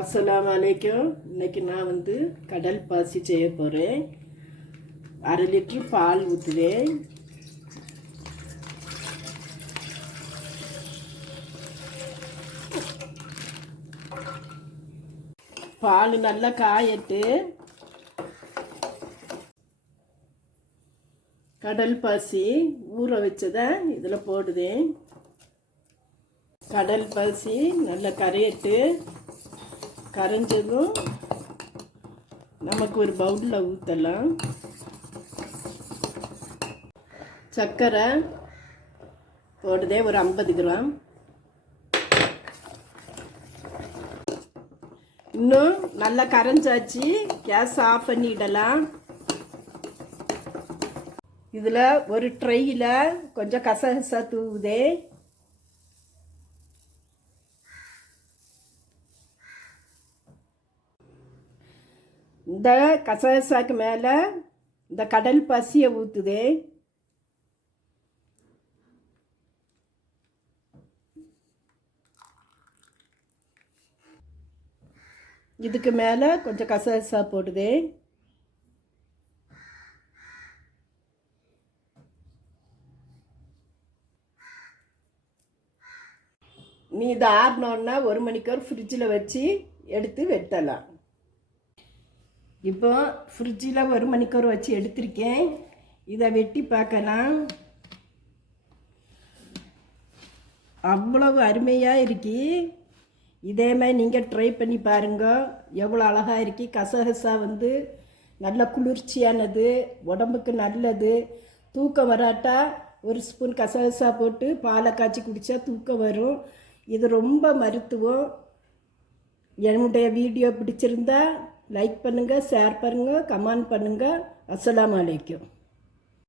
அஸ்ஸலாமு அலைக்கும். இன்னைக்கு நான் கடல் பாசி செய்ய போகிறேன். 1/2 லிட்டர் பால் ஊற்றுவேன். பால் நல்லா காயட்டு கடல் பாசி ஊற வச்சதை இதில் போடுவேன். கடல் பாசி நல்லா கரையட்டு. கரைஞ்சதும் நமக்கு ஒரு பவுலில் ஊற்றலாம். சர்க்கரை போடுதே ஒரு 50 கிராம். இன்னும் நல்லா கரைஞ்சாச்சு. கேஸ் ஆஃப் பண்ணிடலாம். இதில் ஒரு ட்ரையில் கொஞ்சம் கசகசா தூவுதே. இந்த கசகசாக்கு மேலே இந்த கடல் பாசியை ஊற்றுதே. இதுக்கு மேலே கொஞ்சம் கசகசா போடுதே. நீ இதை ஆறினோன்னா 1 மணிக்கூர் ஃப்ரிட்ஜில் வச்சு எடுத்து வெட்டலாம். இப்போ ஃப்ரிட்ஜில் 1 மணிக்கூர் வச்சு எடுத்திருக்கேன். இதை வெட்டி பார்க்கலாம். அவ்வளவு அருமையாக இருக்கு. இதே மாதிரி நீங்கள் ட்ரை பண்ணி பாருங்க. எவ்வளோ அழகாக இருக்கு. கசகசா நல்ல குளிர்ச்சியானது, உடம்புக்கு நல்லது. தூக்கம் வராட்டா 1 ஸ்பூன் கசகசா போட்டு பாலை காய்ச்சி குடித்தா தூக்கம் வரும். இது ரொம்ப மருத்துவம். என்னுடைய வீடியோ பிடிச்சிருந்தா லைக் பண்ணுங்கள், ஷேர் பண்ணுங்கள், கமெண்ட் பண்ணுங்கள். அஸ்ஸலாமு அலைக்கும்.